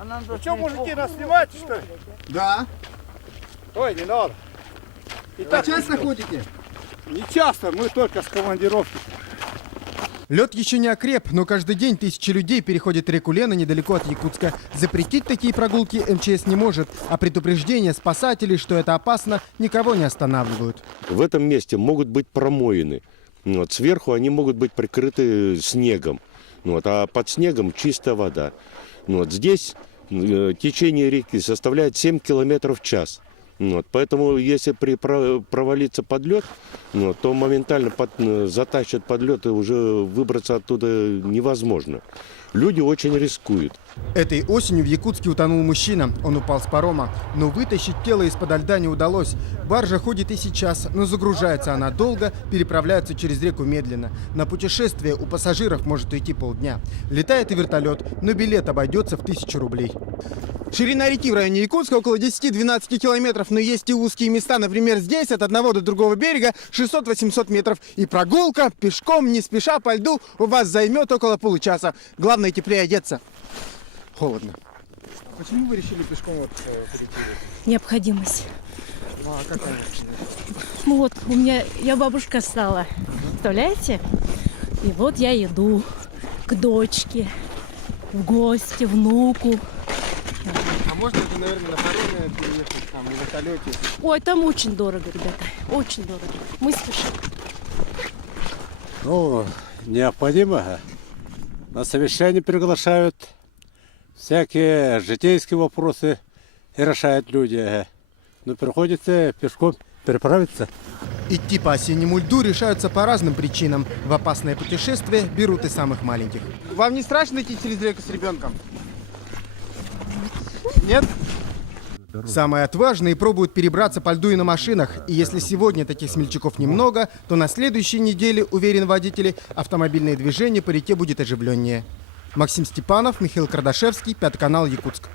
Вы что, мужики, нас снимаете, что ли? Да. Ой, не надо. И Вы так часто ходите? не часто, мы только с командировки. Лед еще не окреп, но каждый день тысячи людей переходят реку Лена недалеко от Якутска. Запретить такие прогулки МЧС не может, а предупреждения спасателей, что это опасно, никого не останавливают. В этом месте могут быть промоины. Вот, сверху они могут быть прикрыты снегом, вот, а под снегом чистая вода. Вот, здесь течение реки составляет 7 километров в час. Вот, поэтому если провалиться под лед, то моментально затащат под лед, и уже выбраться оттуда невозможно. Люди очень рискуют. Этой осенью в Якутске утонул мужчина. Он упал с парома. Но вытащить тело из-подо льда не удалось. Баржа ходит и сейчас, но загружается она долго, переправляется через реку медленно. На путешествие у пассажиров может уйти полдня. Летает и вертолет, но билет обойдется в 1000 рублей. Ширина реки в районе Якутска около 10-12 километров, но есть и узкие места. Например, здесь от одного до другого берега 600-800 метров. И прогулка пешком, не спеша по льду, у вас займет около получаса. Главное теплее одеться. Холодно. Почему вы решили пешком перейти? Необходимость. А какая? Ну вот, я бабушка стала, представляете? И вот я иду к дочке, в гости, внуку. А можно же, наверное, на пароме переехать, там, на вертолете? Ой, там очень дорого, ребята, очень дорого. Мы спешим. Ну, необходимо. На совещание приглашают, всякие житейские вопросы и решают люди. Но приходится пешком переправиться. Идти по осеннему льду решаются по разным причинам. В опасное путешествие берут и самых маленьких. Вам не страшно идти через реку с ребенком? Нет? Самые отважные пробуют перебраться по льду и на машинах. И если сегодня таких смельчаков немного, то на следующей неделе, уверен водители, автомобильное движение по реке будет оживленнее. Максим Степанов, Михаил Кардашевский, 5 канал, Якутск.